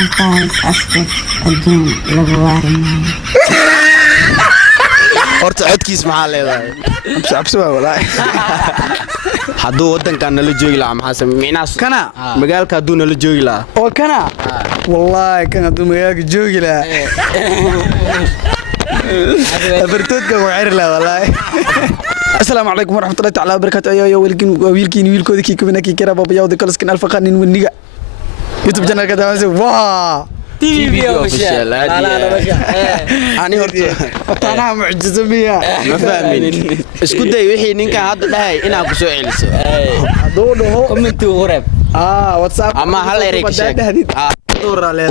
Sometimes aspect adduun lagu waarinayo. horta codkiis maxaa leedahay cabsi waa walaahi hadduu waddankan nala joogi lahaa maxaa sameeynaas kana magaalka hadduu nala joogi lahaa oo kana wallahi kana hadduu magaalka joogi lahaa abartoodka waa xir lahaa wallahi السلام عليكم ورحمة الله تعالى وبركاته يا ويلكين ويلكودي كي كنا كي كرا بابا ياودي كلس كن الفقان ونيجا يوتيوب channel كذا ماسه واه تي في اوفيشال لا ani horta أنا معجزة مية ma fahmin isku day wixii ninkan hadda dhahay inaad ku soo celiso دوره كومنت وغرب واتساب ama hal eray ka sheeg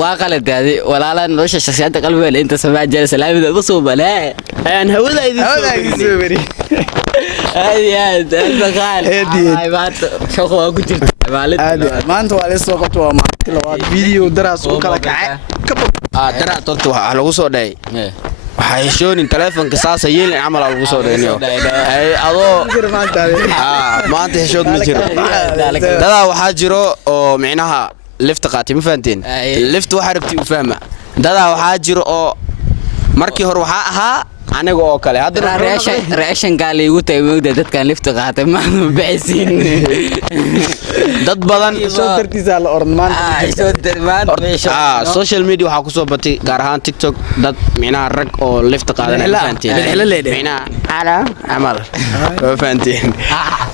waa qaladaadi walaalaan nolosha shakhsiyadda qalbiga inta samaa jeel salaamida ugu soo balaa aan hawada idin soo bari aad baqaal ay baad shaqo waa ku jirta maanta waa la soo qabto waa maalintii labaad video daraas u kala kacay daraas horta waxa lagu soo dhahay waxay shoonin telefoonka saasa yeelin amal lagu soo dhaynayo ay adoo maanta heshood ma jiro dada waxa jiro oo micnaha lift qaatay ma fahanteen lift waxa rabti u fahma dada waxa jiro oo markii hore waxa ahaa aniga oo kale hadda reaction gaali ugu taymowda dadkan lift qaatay ma bixin dad badan soo dartiisa la oran maanta social media waxa ku soo batay gaar ahaan TikTok dad micnaha rag oo lift qaadanaya ma fahanteen micnaha ala amal ma fahanteen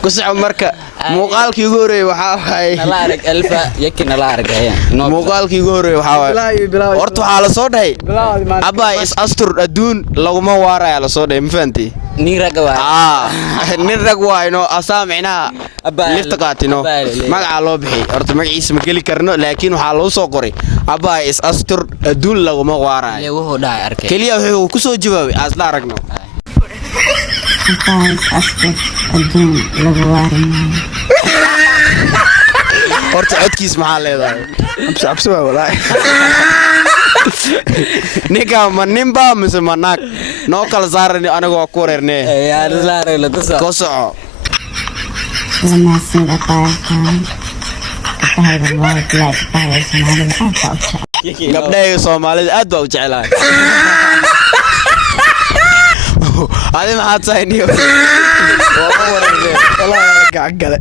ku soo marka muuqaalkii ugu horeeyay waxa ay la arag alfa yakin la arag muuqaalkii ugu horeeyay waxa horta waxa la soo dhahay abaa is astur adduun laguma waaraya la soo dhahay ma fahanteen nin rag waa nin rag waa ino asaamicna lift qaatino magaca loo bixi horta magaciisa ma gali karno laakiin waxa loo soo qoray abaa is astur adduun laguma waaraya wuxuu dhahay arkay kaliya wuxuu ku soo jawaabay as la aragno Sometimes aspect adduun lagu waarinayo. horta codkiis maxaa leedahay cabsi waa walaahi ninka ma nimba mise ma naag noo kala saaran anagoo ku wareernee yaa la arag la ko soco Lamaasin dhaqaaqan. Kahayda waa black power Soomaalida aad baa u jecel. gabdhaha Soomaalida aad baa u jecelahay adi maxaad tahay niyo waa ku wareernee wallahi gacan gale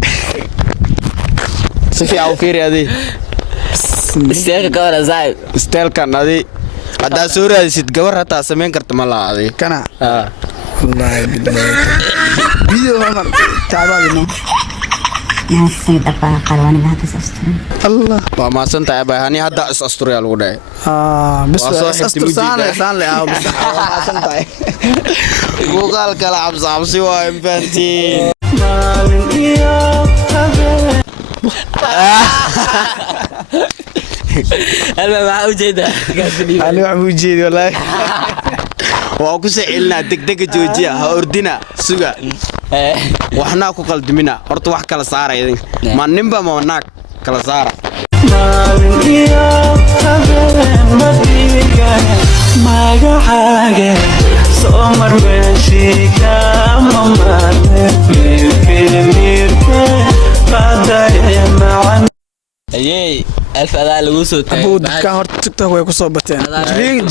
si fiican u fiiri adi isteelka ka wada zaay isteelkan adi haddaa soo raadisid gabar hataa samayn karta ma laha adi kana wallahi video hamar taabadino Naasin dhaqaaqan waa nin hadda asturan. Allah waa maasan tahay baa hani hadda is asturiya lagu dhahay bas Waa soo xigtay astursan mujiga. le bas maasan tahay muuqaal kale cabsi waa infantiin alba waxa u jeeda ani wax buu jeedi wallahi waa ku soo celinaa degdega joojiya ha ordina suga waxna ku qaldimina horta wax kala saara idin ma nimba ma naag kala saara magacaaga soo marmeeshika mamane mirke qadaya macan ayay alfa adaa lagu soo taagay abuu dadkan horta TikTok way ku soo bateen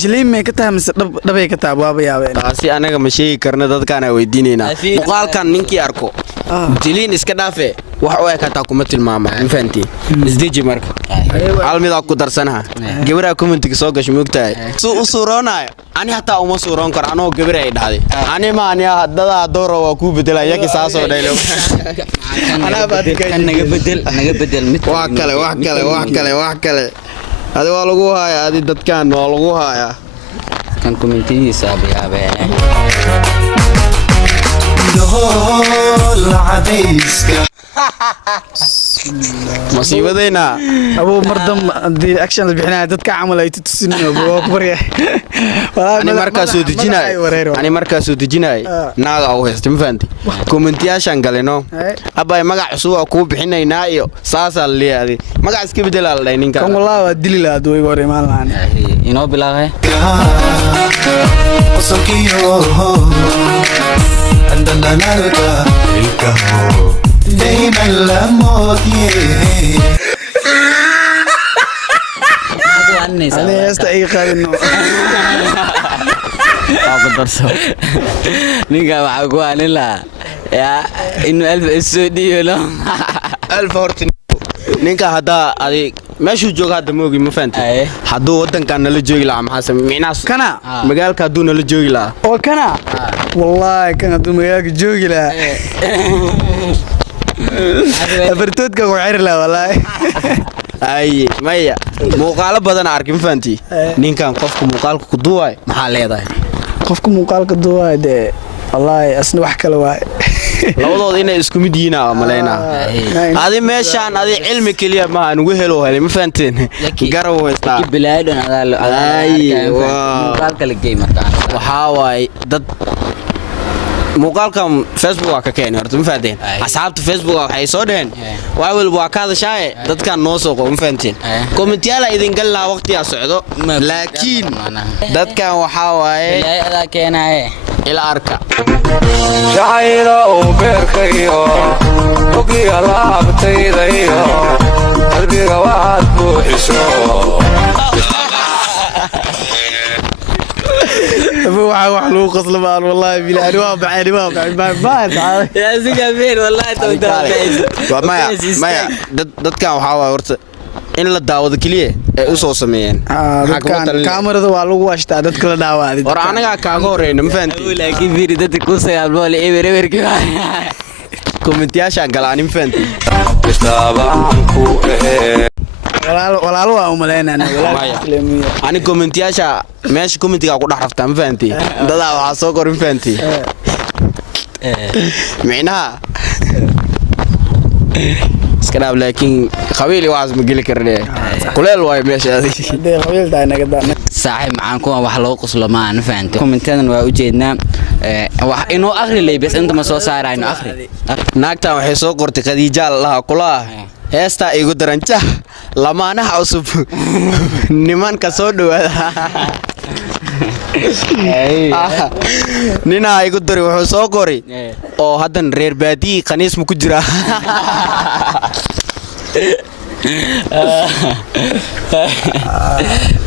jiliin may ka tahay mise dhabay ka tahay waaba yaabeen taasi anaga ma sheegi karna dadkaan ay weydiinayna muuqaalkan ninkii arko jiliin iska dhaafe wax u ekataa kuma tilmaama infanti isdeji marka hal mid ku darsanaha gabadha commentiga soo gashay moogtahay suu u suuroonayo ani hataa uma suuroon karo anoo gabar ay dhahday ani ma ani dada dooro waa ku bedelay yaki saasoo dhaylo naga bedel mid wax kale adi waa lagu hayaa adi dadkan waa lagu hayaa kan commentigiisa biyaabeen masiibadayna abuu mardam hadii action la bixinaa dadka camal ay tusinayno waa ku barya ani markaa soo dejinay naaga ugu heystay ma fahanti commentiyaashan galeno abay magac cusub oo ku bixinaynaa iyo saasa leeyahay magac iska bedela la ninka kan wallahi waa dili la aad way hore imaan lahaan inoo bilaabay عندنا نلقى الكهو دايما لموت أنا يستحي خالد ku darso ninka waxa ku aanin la ya inuu alf isoo dhiyo alf horti ninka hada adig meeshu jooga hada moogi ma fahanti haduu wadankan nala joogi la maxaa sameeynaas kana magaalka haduu nala joogi la oo kana wallahi kana haduu magaalka joogi la afartoodka ku xir la wallahi ay maya muuqaalo badan arkin fahanti ninkan qofku muuqaalku ku duway maxaa leedahay qofku muuqaalka duwaade wallahi asna wax kale waay labadooda inay isku mid yihiin maleena adi meeshan adi cilmi kaliya ma aan ugu helo ma fahanteen garaw waysta bilaadon muuqaalka la geey markaa waxa waay dad muuqaalkan Facebook ka keenay horta ma fahanteen asxaabta Facebook waxay soo dhaheen waa walba waa ka hadashay dadkan noo soo qoon fahanteen comment-yada idin gal la waqtiga socdo laakiin dadkan waxa waaye ilaahay adaa keenaye ila arka jacaylo beerkayo ogiga laabtaydayo qalbiga waad buuxiso wax lagu qoslo baan wallahi bilaani waa baxay يا زين والله maya dadkan waxa waaye horta in la daawado kaliya ay u soo sameeyeen kaamirada waa lagu washtaa dadka la dhaawaaday war anaga kaaga horeeyna ma fahantii laakiin fiiri dadka ku sagaal bool eberka comment-yaasha galaan ma fahantii istabaanku walaalo waa u maleynana ani comment-yaasha meesha comment-ga ku dhaxraftaa ma fahantii dadaa waxa soo qorin fahantii micnaha iskanaab laakiin qabiil waas ma geli karnaa kuleel way meeshaadi qabiil tahay naga daan saaxiib macaan kuwa wax loo qoslo ma aan fahanto commentadan waa u jeednaa wax inoo akhri leeybes inta ma soo saarayno akhri naagtan waxay soo qortay Khadiija Allah kula heesta igu daranca lamaanaha cusub nimanka soo dhawaada nina igu dari wuxuu soo qoray oo hadan reer baadii qaniis ma ku jira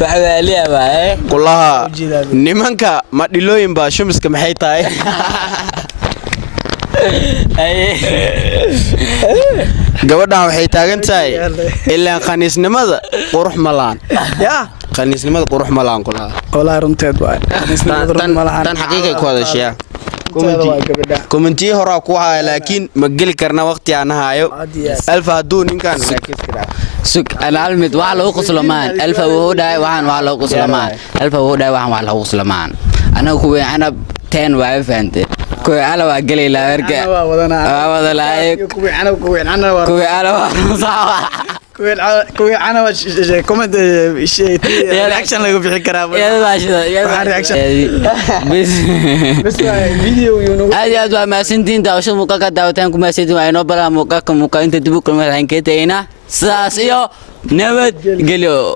فعليا بقى كلها nimanka ma dhilooyin ba shumiska maxay tahay gabadhan waxay taagan tahay ilaa qaniisnimada qurux malaan ya qaniisnimada qurux malaan kulaha walaal runteed waa tan xaqiiqay ku hadashaa كومنتي هرا كوها لكن مجل كرنا وقت أنا هايو ألف هدون إن كان سك أنا علمت وعلى وقص لمان ألف وهو ده وعن وعلى وقص لمان ألف وهو ده وعن وعلى وقص لمان أنا كوي أنا تين واقف أنت كوي أنا وأجلي لا أرجع وضنا كوي أنا صح كوي أنا كومنت شيء رياكشن لقوا في حكرة يا رياكشن بس فيديو يونو هذا ما سنتين داوش مكاك داوتين كم سنتين أنا برا مكاك أنت تبوك كم هين كتينا ساسيو نبت قليو